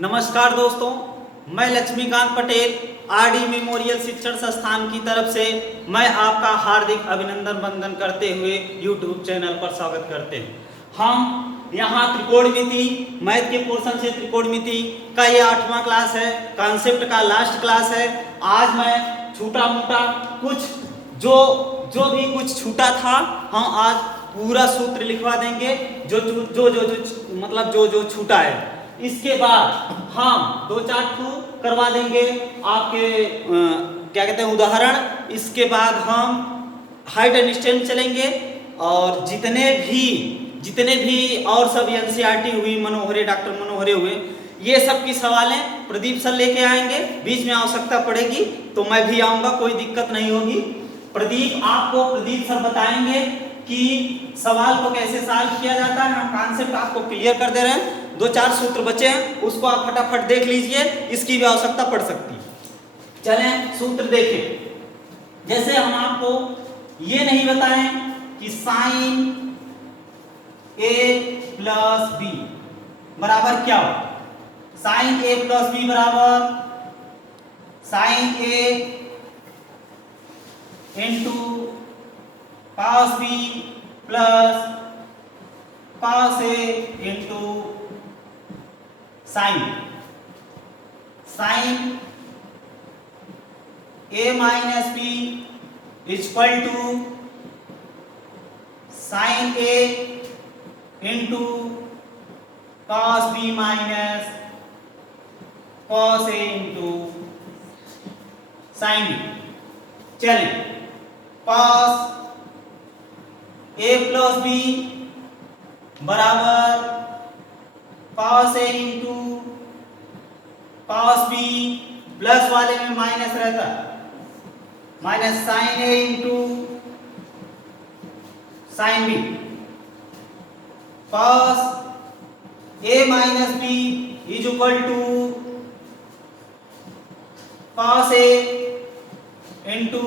नमस्कार दोस्तों, मैं लक्ष्मीकांत पटेल आरडी मेमोरियल शिक्षण संस्थान की तरफ से मैं आपका हार्दिक अभिनंदन वंदन करते हुए यूट्यूब चैनल पर स्वागत करते हैं। हम यहाँ त्रिकोणमिति मैथ के पोर्शन से त्रिकोणमिति का ये 8वां क्लास है, कॉन्सेप्ट का लास्ट क्लास है। आज मैं छोटा मोटा कुछ जो भी कुछ छूटा था हम आज पूरा सूत्र लिखवा देंगे, जो छूटा है। इसके बाद हम 2-4 ठो करवा देंगे आपके क्या कहते हैं उदाहरण। इसके बाद हम हाइट एंड स्ट्रेंथ चलेंगे और जितने भी और सब एनसीईआरटी हुई, मनोहरे, डॉक्टर मनोहरे हुए, ये सब की सवालें प्रदीप सर लेके आएंगे। बीच में आवश्यकता पड़ेगी तो मैं भी आऊँगा, कोई दिक्कत नहीं होगी। प्रदीप सर बताएंगे कि सवाल को कैसे सॉल्व किया जाता है। हम कॉन्सेप्ट आपको क्लियर कर दे रहे हैं। 2-4 सूत्र बचे हैं, उसको आप फटाफट देख लीजिए, इसकी भी आवश्यकता पड़ सकती है। चलें सूत्र देखें। जैसे हम आपको ये नहीं बताएं कि साइन ए प्लस बी बराबर क्या हो। साइन ए प्लस बी बराबर sine A into cos B plus cos A into sine A minus B equal to sine A into cos B minus cos A into sine B. चलिए, cos A plus B बराबर cos A into cos B, plus वाले में minus रहता, minus sine A into sine B. Cos A minus B is equal to cos A into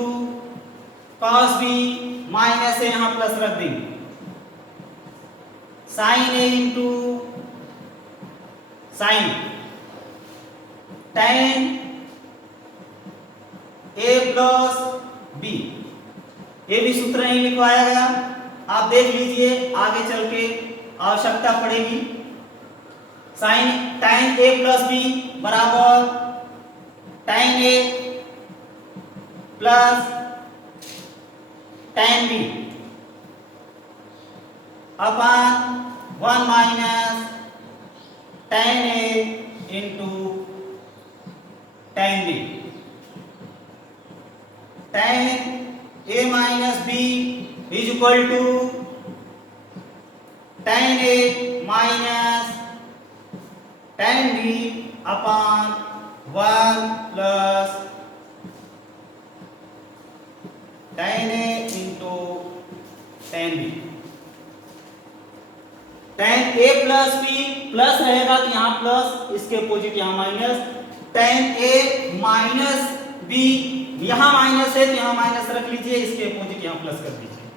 cos B, minus ए यहां plus रख देंगे, sign A into sign. tan A plus B, ये भी सूत्र नहीं लिखवाया गया, आप देख लीजिए, आगे चल के आवश्यकता पड़ेगी। tan ए प्लस बी बराबर tan A plus tan B upon 1 minus tan A into tan B. tan A minus B is equal to tan A minus tan B upon 1 plus tan A into tan B. tan A plus B plus रहेगा तो यहाँ plus, इसके opposite यहाँ minus. tan A minus B, यहाँ minus है तो यहाँ minus रख लीजिए, इसके अपोजिट यहाँ प्लस कर दीजिए।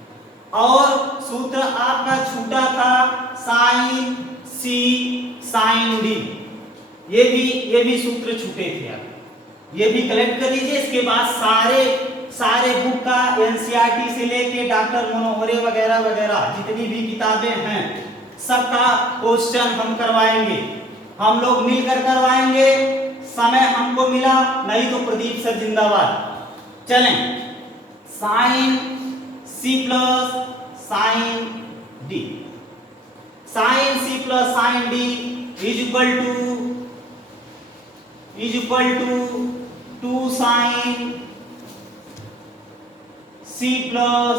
और सूत्र आपका छूटा था साइन सी साइन डी, ये भी सूत्र छूटे थे आप, ये भी कलेक्ट कर लीजिए। इसके बाद सारे बुक का एनसीईआरटी से लेके डॉक्टर मनोहरे वगैरह वगैरह जितनी भी किताबें हैं सबका क्वेश्चन हम करवाएंगे, हम लोग मिलकर करवाएंगे। समय हमको मिला, नहीं तो प्रदीप सर जिंदाबाद। चलें, sine C plus sine D, sine C plus sine D is equal to 2 sine C plus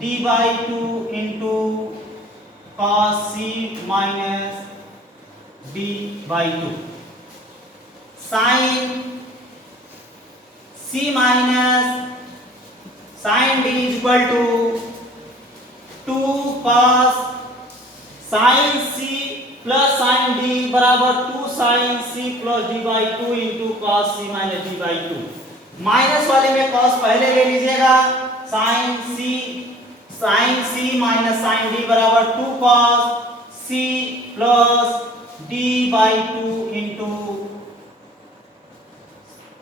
D by 2 into cos c minus d by 2। Sine c minus sine d is equal to 2 cos sine c plus sine d बराबर 2 sine c plus d by 2 into cos c minus d by 2। Minus वाले में cos पहले ले लीजिएगा, sine c minus sine d बराबर 2 cos c plus d by 2 into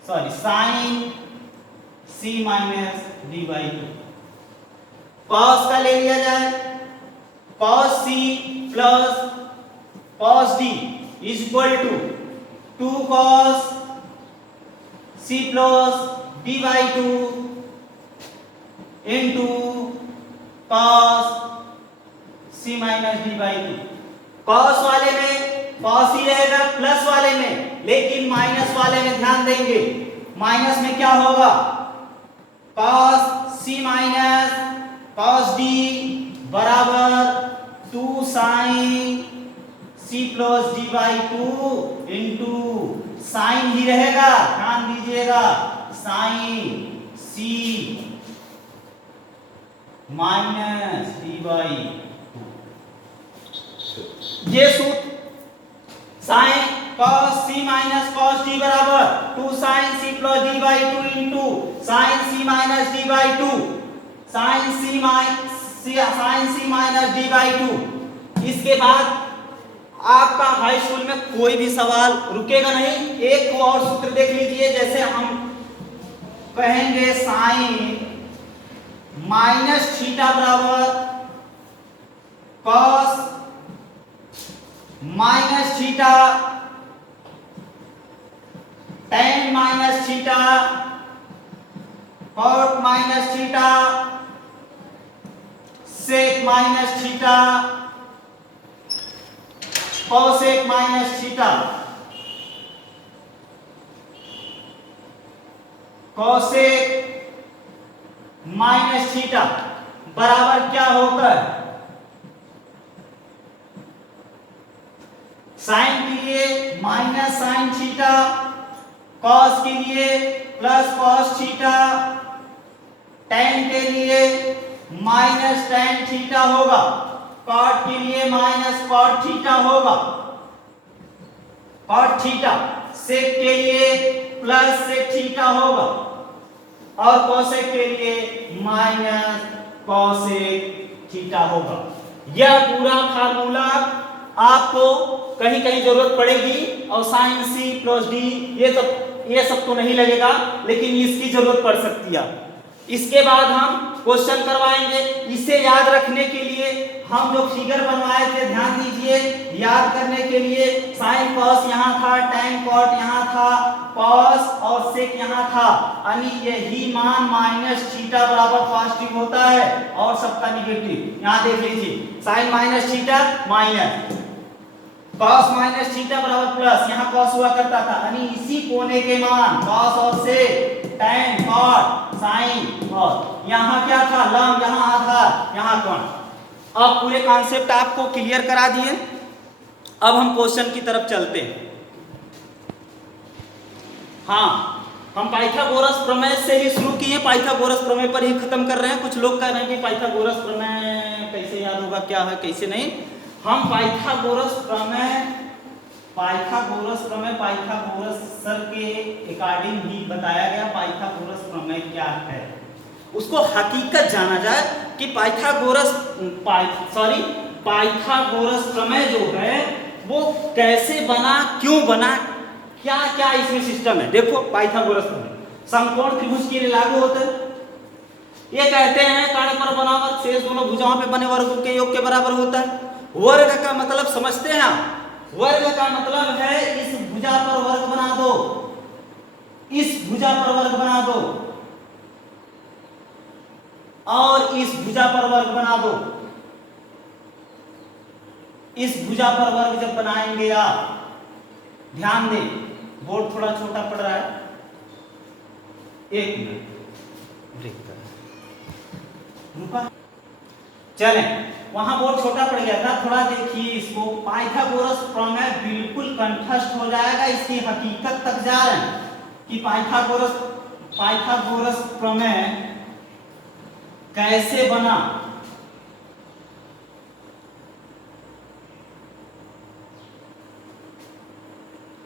sine c minus d/2। Cos का ले लिया जाए, cos c plus cos d is equal to 2 cos c plus d/2 into cos c minus d/2। cos वाले में cos ही रहेगा, plus वाले में, लेकिन माइनस वाले में ध्यान देंगे, माइनस में क्या होगा, cos c minus cos d बराबर 2 sin c plus d/2 into sine ही रहेगा, ध्यान दीजिएगा, sin c माइनस d/2। ये सूत्र sin cos c minus cos d बराबर 2 sin c plus d/2 into sin c minus d/2, sin c minus d/2। इसके बाद आपका हाई स्कूल में कोई भी सवाल रुकेगा नहीं। एक और सूत्र देख लीजिए, जैसे हम कहेंगे sin माइनस थीटा बराबर cos minus theta tan minus theta cot minus theta sec minus theta cosec minus theta. cosec minus theta बराबर क्या होता है, साइन के लिए माइनस साइन थीटा, कॉस के लिए प्लस कॉस थीटा, tan के लिए माइनस tan थीटा होगा, कॉट के लिए माइनस कॉट थीटा होगा, कॉट थीटा, सेक के लिए प्लस सेक थीटा होगा, और कोसेक के लिए माइनस कोसेक थीटा होगा। यह पूरा फार्मूला आपको कहीं कहीं जरूरत पड़ेगी, और साइन सी प्लस डी ये सब तो नहीं लगेगा, लेकिन इसकी जरूरत पड़ सकती है। इसके बाद हम क्वेश्चन करवाएंगे। इसे याद रखने के लिए हम जो फिगर बनवाए थे, ध्यान दीजिए, याद करने के लिए साइन कॉस यहाँ था, tan कॉट यहाँ था, कॉस और सेक यहाँ था, यानी यही मान माइनस थीटा बराबर पॉजिटिव होता है और सबका निगेटिव। यहाँ देख लीजिए, sine minus theta minus, cos minus theta बराबर प्लस, यहाँ कॉस हुआ करता था, यानी इसी कोने के मान कॉस और सेक, tan कॉट साइन, और यहाँ क्या था, लंब, यहाँ आधार, यहाँ कोण। अब पूरे कॉन्सेप्ट आपको क्लियर करा दिए। अब हम क्वेश्चन की तरफ चलते हैं। हाँ, हम पाइथागोरस प्रमेय से ही शुरू किए, पाइथागोरस प्रमेय पर ही खत्म कर रहे हैं। कुछ लोग कह रहे हैं कि पाइथागोरस प्रमेय कैसे याद होगा, क्या है कैसे नहीं। हम पाइथागोरस पाइथागोरस सर के अकॉर्डिंग ही बताया गया पाइथागोरस प्रमेय क्या है, उसको हकीकत जाना जाए कि पाइथागोरस प्रमेय जो है वो कैसे बना, क्यों बना, क्या क्या इसमें सिस्टम है। देखो, पाइथागोरस प्रमेय समकोण त्रिभुज के लिए लागू होता है। ये कहते हैं कार्य पर बना वर्ग शेष दोनों भुजाओं पे बने वर्गों के योग के बराबर होता है। वर्ग का मतलब समझते हैं आप, वर्ग का मतलब है इस भुजा पर वर्ग बना दो, इस भुजा पर वर्ग बना दो, और इस भुजा पर वर्ग बना दो। इस भुजा पर वर्ग जब बनाएंगे आप, ध्यान दें, बोर्ड थोड़ा छोटा पड़ रहा है, एक मिनट ब्रेक कर, रुका, चले, वहां बोर्ड छोटा पड़ गया था, थोड़ा देखिए इसको। पाइथागोरस प्रमेय बिल्कुल कंठस्थ हो जाएगा, इसकी हकीकत तक जा रहे हैं कि पाइथागोरस प्रमेय कैसे बना।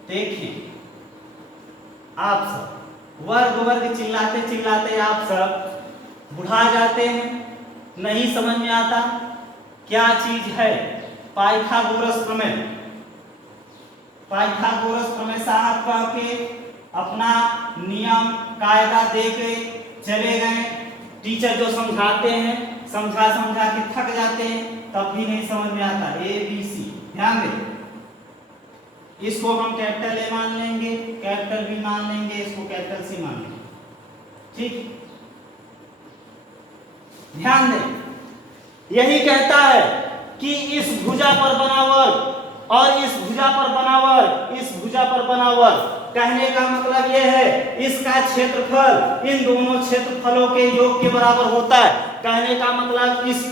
देखिए, आप सब वर्ग चिल्लाते चिल्लाते आप सब बुढ़ा जाते हैं, नहीं समझ में आता क्या चीज है पाइथागोरस प्रमेय। पाइथागोरस प्रमेय साहब कह के अपना नियम कायदा दे के चले गए। टीचर जो समझाते हैं समझा समझा के थक जाते हैं, तब भी नहीं समझ में आता। ABC ध्यान दें, इसको हम कैपिटल ए मान लेंगे, कैपिटल बी मान लेंगे, इसको कैपिटल सी मान लेंगे। ठीक, ध्यान दें, यही कहता है कि इस भुजा पर बना वर्ग और इस भुजा पर बना वर्ग, इस भुजा पर बना वर्ग, कहने का मतलब यह है इसका क्षेत्रफल इन दोनों क्षेत्रफलों के योग के बराबर होता है। कहने का मतलब इस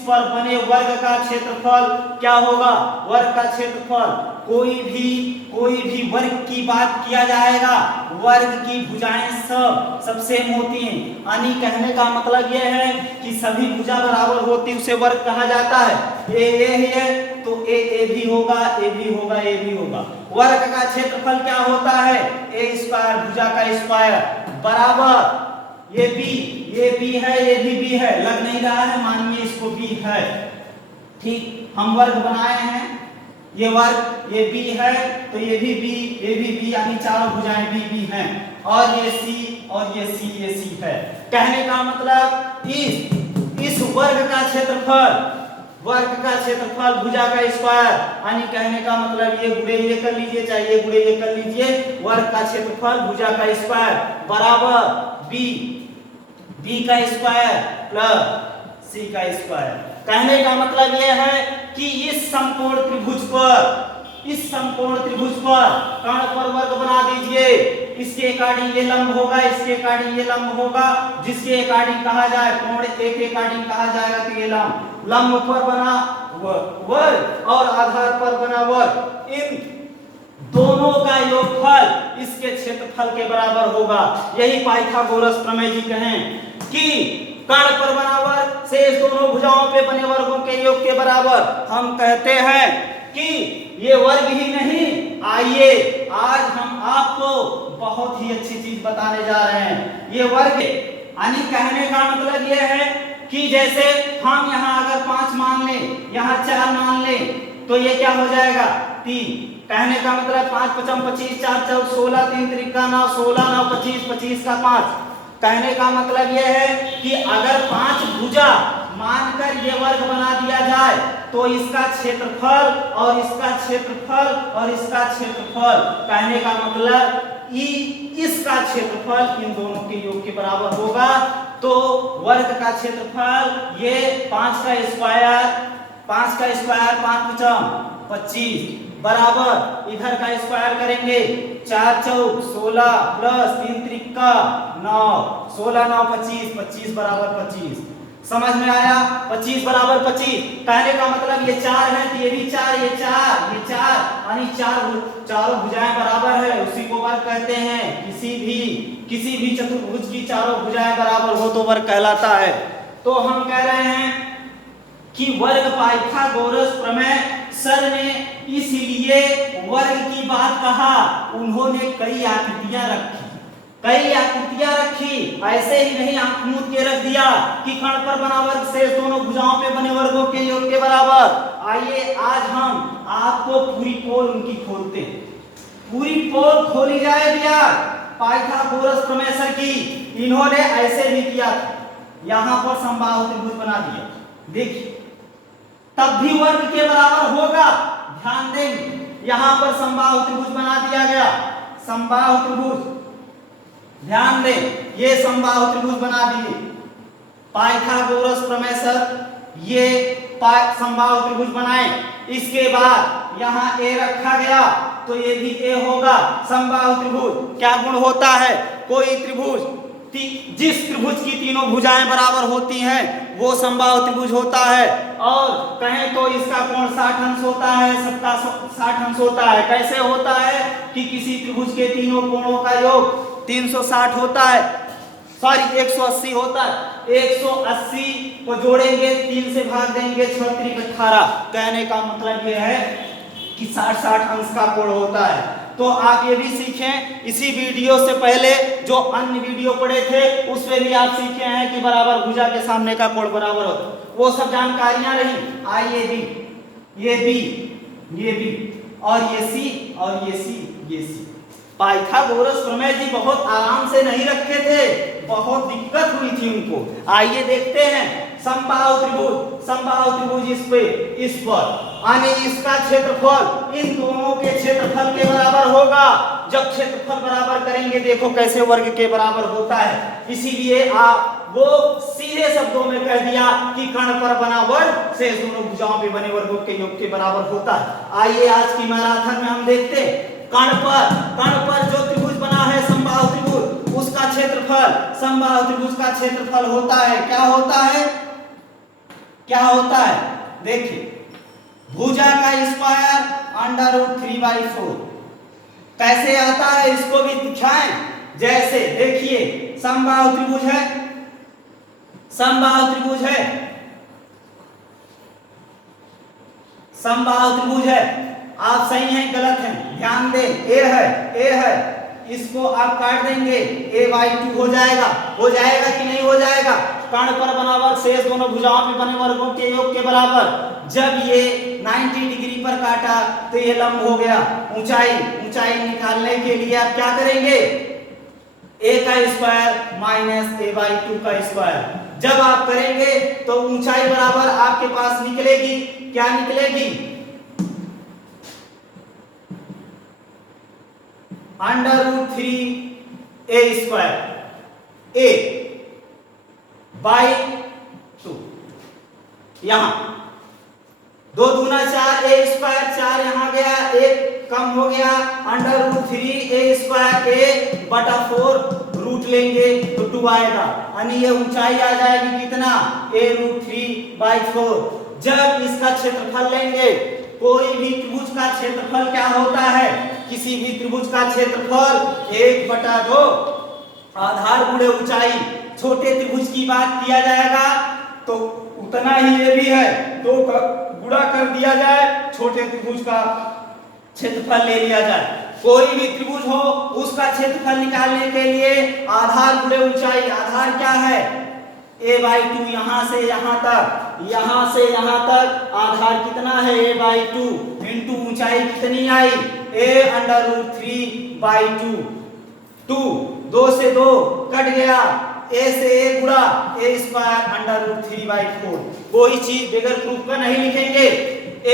पर बने वर्ग का क्षेत्रफल क्या होगा, वर्ग का क्षेत्रफल। कोई भी वर्ग की बात किया जाएगा, वर्ग की भुजाएं सब सेम होती हैं, यानी कहने का मतलब यह है कि सभी भुजा बराबर होती उसे वर्ग कहा जाता है। ए है तो ए भी होगा, ए भी होगा, ए भी होगा। वर्ग का क्षेत्रफल क्या होता है, ए स्क्वायर, भुजा का स्क्वायर, बराबर ये बी है, ये भी बी है, लग नहीं रहा है, मानिए इसको बी है। ठीक, हम वर्ग बनाए हैं, ये वर्ग, ये बी है तो ये भी बी, ये भी बी, यानी चारों भुजाएं बी हैं। और ये सी और ये सी है। कहने का मतलब इस वर्ग का क्षेत्रफल, वर्ग का क्षेत्रफल भुजा का स्क्वायर, यानी कहने का मतलब ये गुणे ये कर लीजिए, चाहे ये गुणे ये कर लीजिए, वर्ग का क्षेत्रफल भुजा का स्क्वायर बराबर बी का स्क्वायर प्लस सी का स्क्वायर। कहने का मतलब यह है कि इस समकोण त्रिभुज पर कर्ण पर वर्ग बना दीजिए। इसके अकॉर्डिंग ये लंब होगा, इसके अकॉर्डिंग ये लंब होगा, जिसके अकॉर्डिंग कहा जाए कोण एक के अकॉर्डिंग कहा जाएगा तो ये लंब पर बना वर्ग और आधार पर बना वर्ग, इन दोनों का योगफल इसके क्षेत्रफल के बराबर होगा। यही पाइथागोरस प्रमेय जी कहें कि कर्ण पर बना वर्ग से इस दोनों भुजाओं पे बने वर्गों के योग के बराबर। हम कहते हैं कि ये वर्ग ही नहीं, आइए आज हम आपको बहुत ही अच्छी चीज बताने जा रहे हैं। ये वर्ग यानी कहने का मतलब ये है कि जैसे हम यहाँ अगर 5 मान लें, यहाँ 4 मान लें, तो ये क्या हो जाएगा 3। कहने का मतलब 5 5 25, 4 4 16, 3 3 9, 16 9 25, 25 का 5। कहने का मतलब यह है कि अगर 5 भुजा मानकर ये वर्ग बना दिया जाए तो इसका क्षेत्रफल और इसका क्षेत्रफल और इसका क्षेत्रफल, कहने का मतलब इसका क्षेत्रफल इन दोनों के योग के बराबर होगा। तो वर्ग का क्षेत्रफल ये 5 का स्क्वायर 5 5 25 बराबर इधर का स्क्वायर करेंगे 4 चौक 16 प्लस 3 त्रिका 9, 16 9 25, 25 बराबर 25। समझ में आया? 25 बराबर 25। कहने का मतलब ये 4 है तो ये भी 4, ये 4, ये 4, यानी चारों भुजाएं बराबर है, उसी को वर्ग कहते हैं। किसी भी चतुर्भुज की चारों भुजाएं बराबर हो तो वर्ग कहलाता है। तो हम कह रहे हैं कि वर्ग पाइथागोरस प्रमेय सर ने इसलिए वर्ग की बात कहा, उन्होंने कई आकृतियां रखी, ऐसे ही नहीं आंख मूंद के रख दिया कि कर्ण पर बना वर्ग से दोनों भुजाओं पे बने वर्गों के योग के बराबर। आइए आज हम आपको पूरी पोल उनकी खोलते हैं। पूरी पोल खोली जाए दिया पाइथागोरस प्रमेय सर की। इन्होंने ऐसे भी किया, यहां पर समबाहु त्रिभुज बना दिया, देखिए तब भी वर्ग के बराबर होगा। ध्यान देंगे, यहां पर समबाहु त्रिभुज बना दिया गया, समबाहु त्रिभुज, ध्यान दें ये समबाहु त्रिभुज बना दिए पाइथागोरस प्रमेय सर, ये समबाहु त्रिभुज बनाए। इसके बाद यहां ए रखा गया तो ये भी ए होगा। समबाहु त्रिभुज क्या गुण होता है? कोई त्रिभुज जिस त्रिभुज की तीनों भुजाएं बराबर होती हैं वो समबाहु त्रिभुज होता है। और कहें तो इसका कोण 60 अंश होता है, सबका 60 अंश होता है। कैसे होता है कि किसी त्रिभुज के तीनों कोणों का योग 360 होता है, सॉरी 180 होता है। 180 को जोड़ेंगे 3 से भाग देंगे 6 त्रिक 18। कहने का मतलब यह है कि 60 अंश का कोण होता है। तो आप ये भी सीखें, इसी वीडियो से पहले जो अन्य वीडियो पढ़े थे उसमें भी आप सीखे हैं कि बराबर भुजा के सामने का कोण बराबर होता है, वो सब जानकारियां रही। आइए भी, ये बी, ये बी और ये सी और ये सी, ये सी। पाइथागोरस प्रमेय जी बहुत आराम से नहीं रखे थे, बहुत दिक्कत हुई थी उनको। आइए देखते हैं समबाहु त्रिभुज इस पर यानी इसका क्षेत्रफल इन दोनों के क्षेत्रफल के बराबर होगा। जब क्षेत्रफल बराबर करेंगे देखो कैसे वर्ग के बराबर होता है। इसीलिए आप वो सीधे शब्दों में कह दिया कि कर्ण पर बना वर्ग शेष दोनों भुजाओं पे बने वर्गों के योग के बराबर होता है। आइए आज की मैराथन में हम देखते हैं कर्ण पर जो त्रिभुज बना है समबाहु त्रिभुज, उसका क्षेत्रफल समबाहु त्रिभुज का क्षेत्रफल होता है। क्या होता है? क्या होता है? देखिए भुजा का स्क्वायर √3/4 कैसे आता है इसको भी दिखाएं। जैसे देखिए समबाहु त्रिभुज है, समबाहु त्रिभुज है। आप सही हैं गलत हैं ध्यान दें। ए है इसको आप काट देंगे a/2 हो जाएगा कि नहीं हो जाएगा? कर्ण पर बना वर्ग शेष दोनों भुजाओं पे बने वर्गों के योग के बराबर। जब ये 90 डिग्री पर काटा तो ये लंब हो गया। ऊंचाई निकालने के लिए आप क्या करेंगे? a का स्क्वायर माइनस a/2 का स्क्वायर। जब आप करेंगे तो ऊंचाई बराबर आपके पास निकलेगी। क्या निकलेगी? √3a² a/2। यहां 2 दूना 4 a² 4 यहां गया, 1 कम हो गया, √3a² a/4 रूट लेंगे तो 2 आएगा यानी ये ऊंचाई आ जाएगी कितना? a√3/4। जब इसका क्षेत्रफल लेंगे, कोई भी त्रिभुज का क्षेत्रफल क्या होता है? किसी भी त्रिभुज का क्षेत्रफल 1/2 आधार गुणे ऊंचाई। छोटे त्रिभुज की बात किया जाएगा तो उतना ही ये भी है, 2 का गुणा कर दिया जाए, छोटे त्रिभुज का क्षेत्रफल ले लिया जाए। कोई भी त्रिभुज हो उसका क्षेत्रफल निकालने के लिए आधार गुणे ऊंचाई। आधार क्या है? a/2। यहां से यहां तक आधार कितना है? a/2 इंटू ऊंचाई कितनी आई? a√3/2। 2 से 2 कट गया, a से a गुणा a² √3/4। कोई चीज बगैर प्रूफ का नहीं लिखेंगे। a²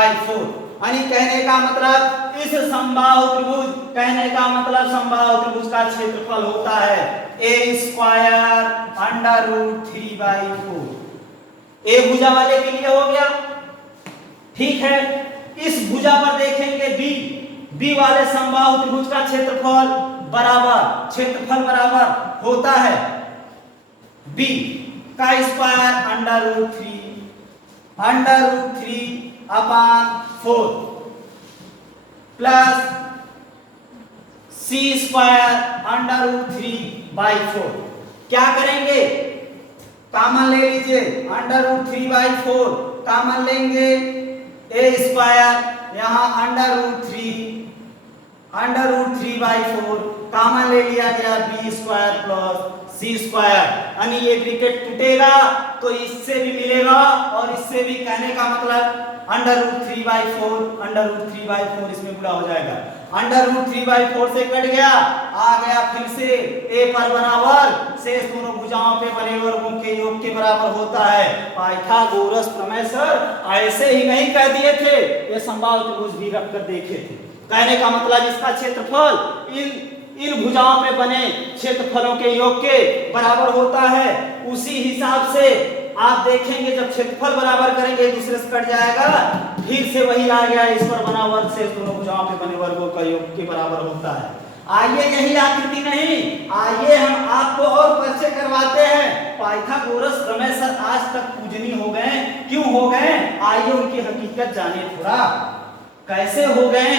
√3/4 यानी कहने का मतलब इस समबाहु त्रिभुज का क्षेत्रफल होता है a² √3/4। ए भुजा वाले के लिए हो गया। ठीक है, इस भुजा पर देखेंगे बी वाले समबाहु त्रिभुज का क्षेत्रफल बराबर होता है b का स्क्वायर √3/4 प्लस c² √3/4। क्या करेंगे? कॉमन ले लीजिए, √3/4 कॉमन लेंगे, a² यहां √3/4 कॉमन ले लिया गया, b² प्लस c² यानी ये ब्रैकेट टूटेगा तो इससे भी मिलेगा और इससे भी। कहने का मतलब √3/4 इसमें गुणा हो जाएगा। √3/4 से कट गया, आ गया फिर से a पर बना वर्ग शेष दोनों भुजाओं पे बने वर्गों के योग के बराबर होता है। पाइथागोरस प्रमेय सर ऐसे ही नहीं कह दिए थे, ये समबाहु त्रिभुज भी रख कर देखे थे। कहने का मतलब इसका क्षेत्रफल इन भुजाओं में बने क्षेत्रफलों के योग के बराबर होता है। उसी हिसाब से आप देखेंगे जब क्षेत्रफल बराबर करेंगे दूसरे से कट जाएगा, फिर से वही आ गया, इस पर बना वर्ग से दोनों भुजाओं पे बने वर्गों का योग के बराबर होता है। आइए यही आकृति नहीं, आइए हम आपको और परिचय करवाते हैं। पाइथागोरस प्रमेय सर आज तक पूजनीय हो गए, क्यों हो गए? आइए उनकी हकीकत जाने थोड़ा। कैसे हो गए?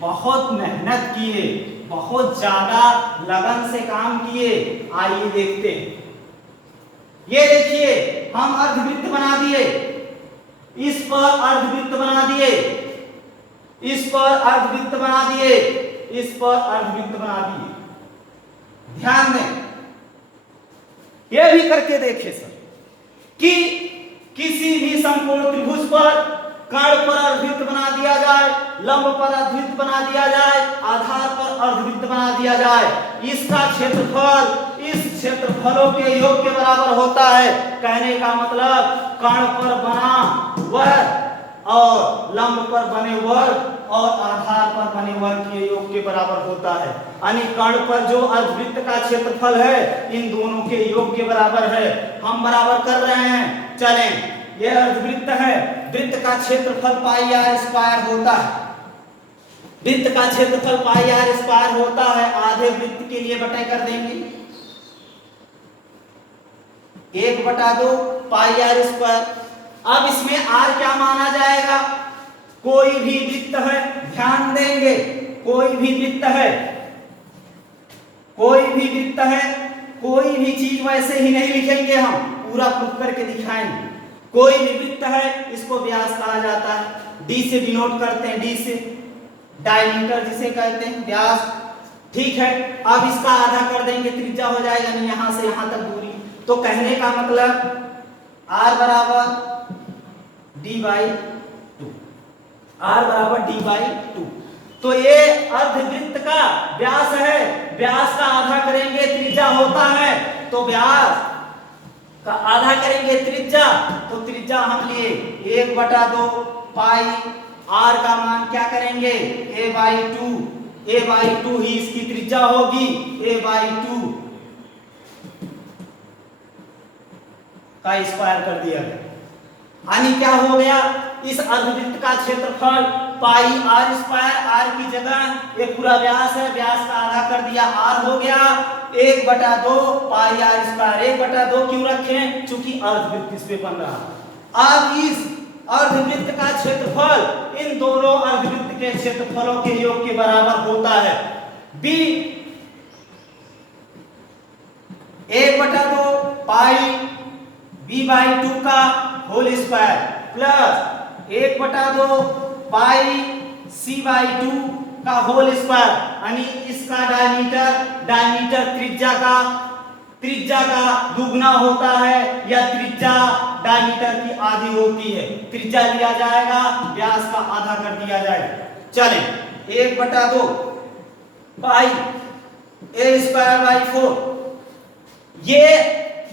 बहुत मेहनत किए, बहुत ज्यादा लगन से काम किए। आइए देखते हैं। ये देखिए हम अर्धवृत्त बना दिए, इस पर अर्धवृत्त बना दिए, इस पर अर्धवृत्त बना दिए, इस पर अर्धवृत्त बना दिए। ध्यान दें, यह भी करके देखे सर कि किसी भी समकोण त्रिभुज पर कर्ण पर अर्धवृत्त बना लंब पर अर्धवृत्त बना दिया जाए, आधार पर अर्धवृत्त बना दिया जाए। इसका क्षेत्रफल इस क्षेत्रफलों के योग के बराबर होता है। कहने का मतलब कर्ण पर बना वर्ग और लंब पर बने वर्ग और आधार पर बने वर्ग के योग के बराबर होता है। यानी कर्ण पर जो अर्धवृत्त का क्षेत्रफल है इन दोनों के योग के बराबर है। हम बराबर कर रहे हैं। चलें, यह अर्धवृत्त है, वृत्त का क्षेत्रफल पाई आर स्क्वायर होता है। वृत्त का क्षेत्रफल पाई आर स्क्वायर होता है। आधे वृत्त के लिए बटाई कर देंगे 1/2 पाई आर स्क्वायर। अब इसमें आर क्या माना जाएगा? कोई भी वृत्त है, ध्यान देंगे, कोई भी वृत्त है, कोई भी वृत्त है, कोई भी चीज वैसे ही नहीं लिखेंगे, हम पूरा प्रूफ करके दिखाएंगे। कोई भी वृत्त है, इसको व्यास कहा जाता है। डी से डिनोट करते हैं, डी से डायमीटर जिसे कहते हैं, व्यास। ठीक है, अब इसका आधा कर देंगे, त्रिज्या हो जाएगा नहीं यहां से यहां तक दूरी। तो कहने का मतलब r बराबर d/2, r बराबर d/2। तो ये अर्धवृत्त का व्यास है, व्यास का आधा करेंगे त्रिज्या होता है, तो व्यास का आधा करेंगे त्रिज्या, तो त्रिज्या हम लिए 1/2 पाई, r का मान क्या करेंगे a/2, a/2 ही इसकी त्रिज्या होगी, a/2 का स्क्वायर कर दिया गया। यानी क्या हो गया, इस अर्धवृत्त का क्षेत्रफल पाई आर स्क्वायर, आर की जगह ये पूरा व्यास है, व्यास का आधा कर दिया, आर हो गया 1/2 पाई आर स्क्वायर। 1/2 क्यों रखें? चूंकि अर्धवृत्त इस पे बन रहा। अब इस अर्धवृत्त का क्षेत्रफल इन दोनों अर्धवृत्त के क्षेत्रफलों के योग के बराबर होता है। बी 1/2 पाई b/2 का होल स्क्वायर प्लस 1/2 पाई c/2 का होल स्क्वायर। यानी इसका डायमीटर त्रिज्या का दुगना होता है, या त्रिज्या डायमीटर की आधी होती है। त्रिज्या लिया जाएगा, व्यास का आधा कर दिया जाएगा। चलें, 1/2 पाई a²/4।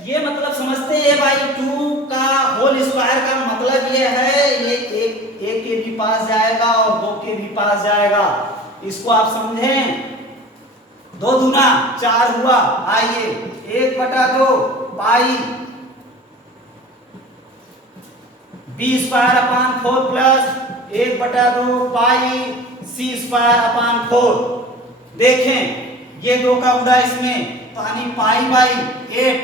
ये मतलब समझते हैं a/2 का होल स्क्वायर का मतलब ये है, ये एक के भी पास जाएगा और 2 के भी पास जाएगा। इसको आप समझें, 2 दूना 4 हुआ। आइए 1/2 पाई b²/4 प्लस 1/2 पाई c²/4। देखें ये 2 का गुणा इसमें, तो यानी पाई/8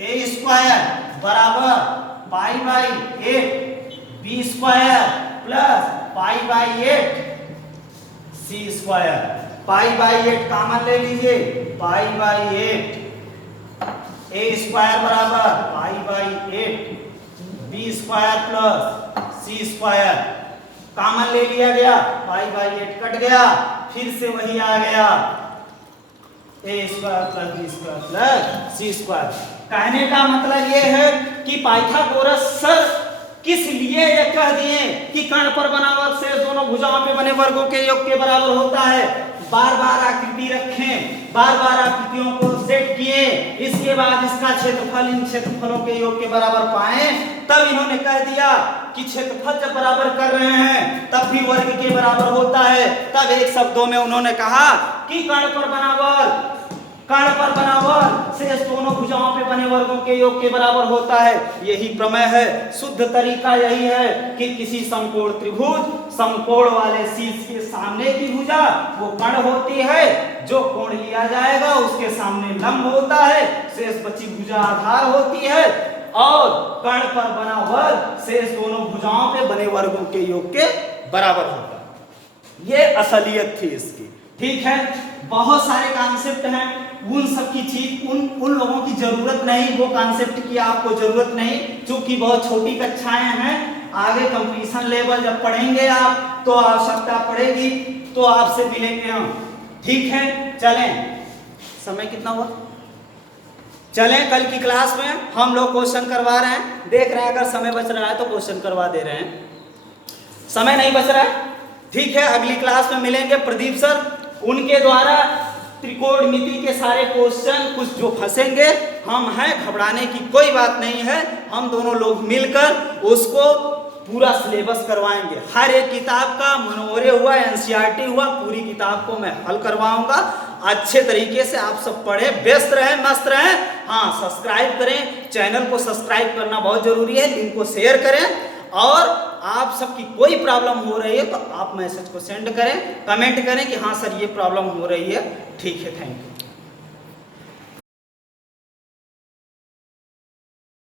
a² बराबर पाई/8 b² प्लस पाई/8 c²। पाई/8 कॉमन ले लीजिए, पाई/8 a² बराबर पाई/8 b² प्लस c² कॉमन ले लिया गया, पाई/8 कट गया, फिर से वही आ गया a² plus b² plus c²। कहने का मतलब ये है कि पाइथागोरस सर किस लिए ये कह दिए कि कर्ण पर बना वर्ग से दोनों भुजाओं पे बने वर्गों के योग के बराबर होता है। बार बार आकृति रखें, बार बार आकृतियों को सेट किए, इसके बाद इसका क्षेत्रफल इन क्षेत्रफलों के योग के बराबर पाए, तब इन्होंने कह दिया कि क्षेत्रफल जब बराबर कर रहे हैं तब भी वर्ग के बराबर होता है। तब एक शब्दों में उन्होंने कहा कि कर्ण पर बना वर्ग से दोनों भुजाओं पे बने वर्गों के योग के बराबर होता है। यही प्रमेय है, शुद्ध तरीका यही है कि किसी समकोण त्रिभुज, समकोण वाले शीर्ष के सामने की भुजा वो कर्ण होती है, जो कोण लिया जाएगा उसके सामने लंब होता है, शेष बची भुजा आधार होती है, और कर्ण पर बना वर्ग शेष दोनों भुजाओं पे बने वर्गों के योग के बराबर होता है। ये असलियत थी इसकी। ठीक है, बहुत सारे कॉन्सेप्ट हैं, उन सब की चीज उन लोगों की जरूरत नहीं, वो कॉन्सेप्ट की आपको जरूरत नहीं, क्योंकि बहुत छोटी कक्षाएं हैं। आगे कंपटीशन लेवल जब पढ़ेंगे आप तो आवश्यकता पड़ेगी, तो आपसे मिलेंगे हम। ठीक है, चलें, समय कितना हुआ? चलें, कल की क्लास में हम लोग क्वेश्चन करवा रहे हैं, देख रहे हैं अगर समय बच रहा है तो क्वेश्चन करवा दे रहे हैं। समय नहीं बच रहा है ठीक है, अगली क्लास में मिलेंगे प्रदीप सर, उनके द्वारा त्रिकोणमिति के सारे क्वेश्चन कुछ जो फंसेंगे हम हैं, घबराने की कोई बात नहीं है, हम दोनों लोग मिलकर उसको पूरा सिलेबस करवाएंगे। हर एक किताब का मनोरे हुआ, एनसीईआरटी हुआ, पूरी किताब को मैं हल करवाऊंगा। अच्छे तरीके से आप सब पढ़ें, व्यस्त रहें, मस्त रहें। हाँ, सब्सक्राइब करें, चैनल को सब्सक्राइब करना बहुत जरूरी है, लिंक को शेयर करें। और आप सबकी कोई प्रॉब्लम हो रही है तो आप मैसेज को सेंड करें, कमेंट करें कि हाँ सर ये प्रॉब्लम हो रही है। ठीक है, थैंक यू।